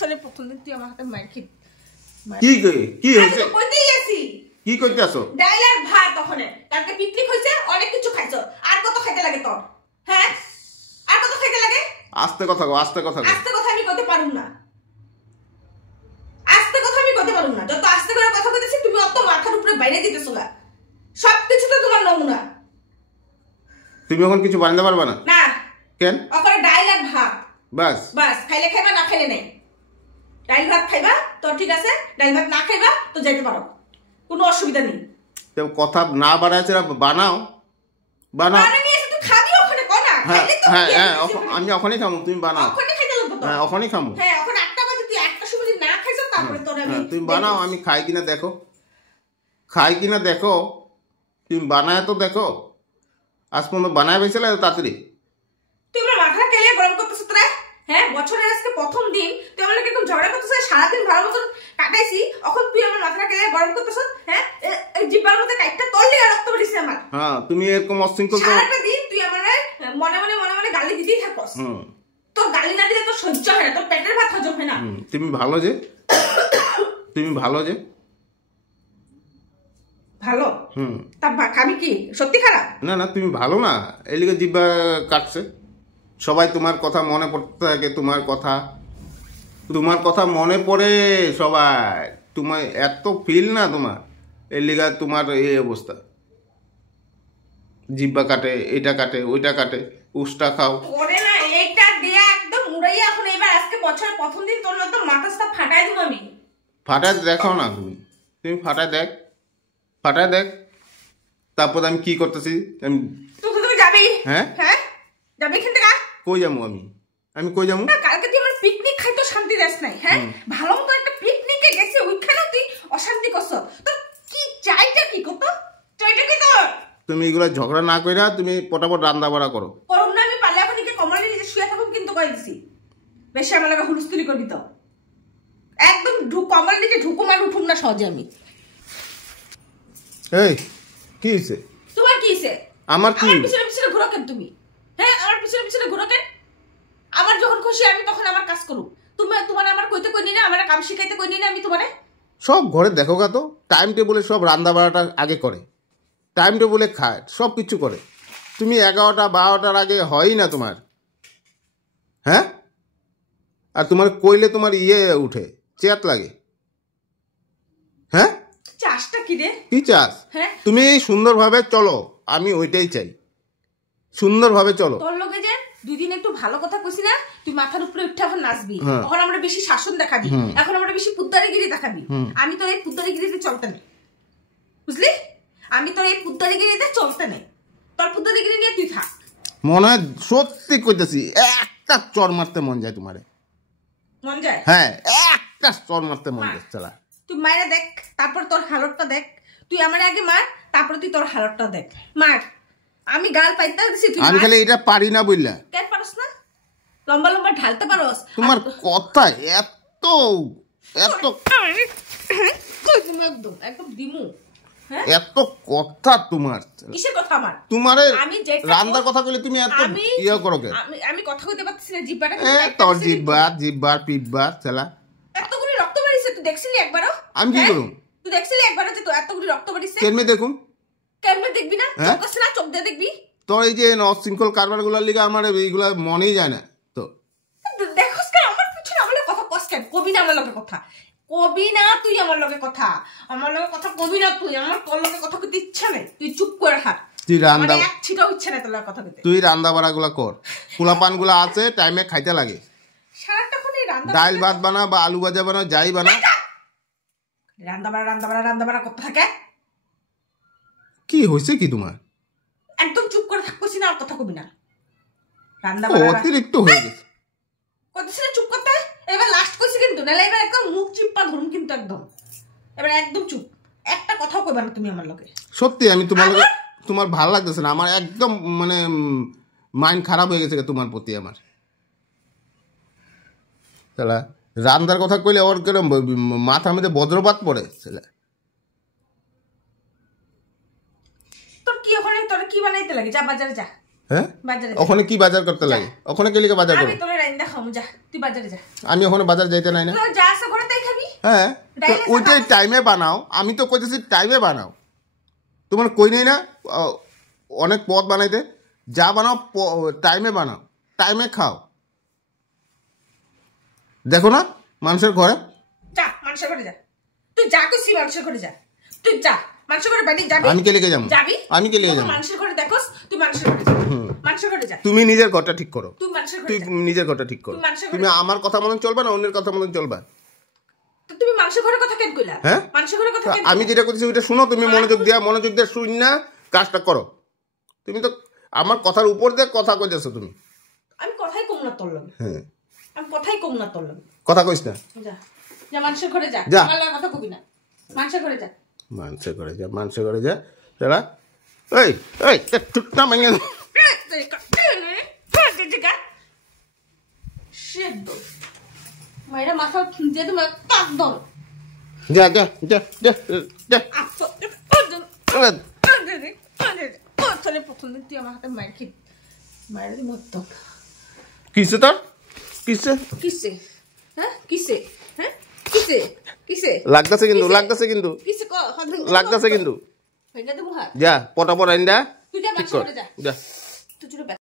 তোরে প্রথম দিন তুই আমার হাতে মার খেয়ে কি হয়েছে কইতেই আছি কি করতে আসো ডাইল আর ভাত তখনে কালকে পিকনিক হইছে অনেক কিছু খাইছো আর কত খাইতে লাগে তোর হ্যাঁ আর কত খাইতে লাগে আস্তে কথা কও আস্তে কথা আমি কইতে পারুম না আস্তে কথা আমি কইতে পারুম না যত আস্তে করে কথা কইতেছি তুমি অত মাথার উপরে বাইরে দিতেছো না সবকিছু তো তোমার নমুনা তুমি এখন কিছু বানাতে পারবে না না কেন ওখানে ডাইল আর ভাত বাস খাইলে খাইবা না খাইলে নাই ডাইল ভাত খাইবা তো ঠিক আছে ডাইল ভাত না খাইবা তো যাইতে পারো কোনো অসুবিধা নেই তো কথা না বাড়াইছে বানাও মানে নিয়ে এসে তুই খাবি ওখানে কোনা খাইলে তো হ্যাঁ আমি ওখানেই খামু তুমি বানাও ওখানে খাইতে লাগবে তো হ্যাঁ ওখানেই খামু হ্যাঁ ওখানে 8টা বাজে তুই 1টা সময় না খাইছো তারপরে তোর আমি তুমি বানাও আমি খাই কিনা দেখো তুমি বানায় তো দেখো আজ পর্যন্ত বানায় বেছিলা তাড়াতাড়ি তুই আমার মাথা কেলে গরম করতেছিস তোরা হ্যাঁ বছরের আজকে প্রথম দিন তুই আমার লাগে ঝগড়া করতেছিস সারাদিন ভালো মতন কাটাইছি এখন তুই আমার মাথা কেলে গরম করতেছিস হ্যাঁ এই জিব্বার মধ্যে কাইটটা তললি আর রক্ত পড়িছে আমার হ্যাঁ তুমি এরকম অশৃঙ্খল তো সারাটা দিন তুই আমার মনে মনে গালি দিতেই থাকস তোর গালি না দিলে তোর সহ্য হয় না তোর পেটের ভাত হজম হয় না তুমি ভালো যে ভালো তা আমি কি সত্যি খারাপ না তুমি ভালো না এলিগে জিব্বা কাটছে সবাই তোমার কথা মনে পড়তে থাকে তোমার কথা মনে পড়ে সবাই তোমার এত ফিল না তোমার এলিগা তোমার এই অবস্থা জিব্বা কাটে এটা কাটে ওইটা কাটে উষ্টা খাও ওরে না এইটা দিয়া একদম উড়াইয়া এখন এবার আজকে বছরের প্রথম দিন তোর তো মাথাটা ফাটাই দিব আমি ফাটাই দেখাও না তুমি ফাটাই দেখ তারপর আমি কি করতেছি তুমি যাবি হ্যাঁ যাবি এখান থেকে কই যাবো আমি কই যাবো কালকে তুই আমার পিকনিক খাইতো শান্তি দেস নাই হ্যাঁ ভালো মতো একটা পিকনিকে গেছি ওইখানে তুই অশান্তি করছ তো কি চাইটা কি কত চাইটা কি তোর তুমি এগুলা ঝগড়া না কইরা তুমি পটাপট রান্না বাড়া করো করুন না আমি পারলে এখন দিকে কমলে নিজে শুয়ে থাকুন কিন্তু কই দিছি বেশি আমার লাগা হুলস্থুলি করবি তো একদম কমলে নিজে ঢুকুম আর উঠুম না সহজে আমি এই কি হইছে তোমার কি হইছে আমার কি আমার পিছনে ঘুরো কেন তুমি হ্যাঁ আমার পিছনে ঘুরো কেন আমার যখন খুশি আমি তখন আমার কাজ করব তোমার আমার কইতে কইনি না আমার কাম শিখাইতে কইনি না আমি তোমারে সব ঘরে দেখো গা তো টাইম টেবিলে সব রান্না বাড়াটা আগে করে টাইম টেবিলে খায় সব কিছু করে তুমি 11টা 12টার আগে হয়ই না তোমার হ্যাঁ আর তোমার কইলে তোমার উঠে চেয়াত লাগে হ্যাঁ চাষটা কি রে কি চাস হ্যাঁ তুমি সুন্দরভাবে চলো আমি ওইটাই চাই সুন্দরভাবে চলো তোর লগে যে দুই দিন একটু ভালো কথা কইছি না তুই মাথার উপরে উঠে এখন নাচবি এখন আমরা বেশি শাসন দেখাবি এখন আমরা বেশি পুদ্দারিগিরি দেখাবি আমি তোর এই পুদ্দারিগিরিতে চলতে নেই বুঝলি আমি তোর এই পুদ্দারিগিরিতে চলতে নেই তোর পুদ্দারিগিরি নিয়ে তুই থাক মনে হয় সত্যি কইতেছি একটা চর মারতে মন যায় তোমারে মন যায় হ্যাঁ একটা চর মারতে মন যায় চলা তুই মায়েরা দেখ তারপর তোর হালতটা দেখ তুই আমার আগে মার তারপর তুই তোর হালতটা দেখ মার আমি গাল পাইতে দিছি তুই আমি খালি এটা পারি না বললা কেন পারছ না লম্বা ঢালতে পারোস তোমার কথা এত একদম দিমু হ্যাঁ এত কথা তোমার কিসের কথা আমার তোমারে আমি যেটা রান্নার কথা কইলে তুমি এত করো কেন আমি কথা কইতে পারতেছি না জিহ্বাটা তোর জিহ্বা পিঠবা চলা এতগুলি রক্ত বেরিয়েছে তুই দেখছিলি একবারও আমি কি করুম তুই দেখছিলি একবারও যে তো এতগুলি রক্ত বেরিয়েছে কেমনে দেখুম কেমনে দেখবি না চোখ না চোখ দিয়ে দেখবি তোর এই যে অশৃঙ্খল কারবার গুলার লিগে আমার এইগুলা মনেই যায় না তো দেখোস কেন আমার পিছনে আমার কথা কস কেন কবি না আমার লগে কথা কবি না তুই আমার লগে কথা কবি না তুই আমার তোর লগে কথা কইতে ইচ্ছা নেই তুই চুপ করে থাক তুই রান্দা এক ছিটাও ইচ্ছা নেই তোর লগে কথা কইতে তুই রান্দা বাড়া গুলা কর পোলাপান গুলা আছে টাইমে খাইতে লাগে সারাটা কোনে রান্দা ডাল ভাত বানা বা আলু ভাজা বানা যাই বানা রান্দা বাড়া করতে থাকে কি হইছে কি তোমার একদম চুপ করে থাকছিস না আর কথা কবি না রান্দা অতিরিক্ত হয়ে গেছে কতছিস না চুপ করতে এবার লাস্ট কইছি কিন্তু নালে এবার একদম মুখ চিপ্পা ধরুম কিন্তু একদম এবার একদম চুপ একটা কথাও কইবা না তুমি আমার লগে সত্যি আমি তোমার ভালো লাগতেছে না আমার একদম মানে মাইন্ড খারাপ হয়ে গেছে তোমার প্রতি আমার চলা রান্দার কথা কইলে ওর কেরম মাথা মধ্যে বজ্রপাত পড়ে ছেলে তোর কি ওখানে কি বানাইতে লাগে যা বাজারে যা হ্যাঁ ওখানে কি বাজার করতে লাগে ওখানে গেলে বাজার করো আমি তোরে রাইন্দা খামু যা তুই বাজারে যা আমি ওখানে বাজার যাইতে নাই না তুই যা আছে ঘরে তাই খাবি হ্যাঁ ওইটাই টাইমে বানাও আমি তো কইতেছি টাইমে বানাও তোমার কই নেই না অনেক পদ বানাইতে যা বানাও টাইমে বানাও টাইমে খাও দেখো না মানুষের ঘরে যা মানুষের ঘরে যা তুই যা কইছি মানুষের ঘরে যা তুই যা মানুষের ঘরে বাড়ি যাবি আমি কে লিখে যাবো যাবি আমি কে লিখে যাবো মানুষের ঘরে দেখোস তুই মানুষের ঘরে যা মানুষের ঘরে যা তুমি নিজের ঘরটা ঠিক করো তুই মানুষের ঘরে তুই যা নিজের ঘরটা ঠিক করো তুমি আমার কথা মতন চলবা না অন্যের কথা মতন চলবা তো তুমি মানুষের ঘরের কথা কেন কইলা হ্যাঁ মানুষের ঘরের কথা কেন আমি যেটা করতেছি ওইটা শুনো তুমি মনোযোগ দিয়ে শুন না কাজটা করো তুমি তো আমার কথার উপর দিয়ে কথা কইতেছো তুমি আমি কথাই কম না তোর লগে হ্যাঁ আমি কথাই কম না তোর লগে কথা কইস না যা যা মানুষের ঘরে যা যা। আমার কথা কবি না মানুষের ঘরে যা মানুষের ঘরে যা চলা এই এই টুকটা মাইয়া মায়েরা মাথা দিয়ে তুমি কাক ধর যা যা যা যা যা প্রথম দিন তুই আমার হাতে মায়ের খেয়ে মায়ের মতো কিসে তোর কিসে কিসে হ্যাঁ কিসে হ্যাঁ কিসে কিসে লাগতেছে কিন্তু কিসে লাগতেছে কিন্তু হয়ে যা দেবো হাত যা পটাপট আইন তুই যা ঠিক মানুষের কর ঘরে যা যা তুই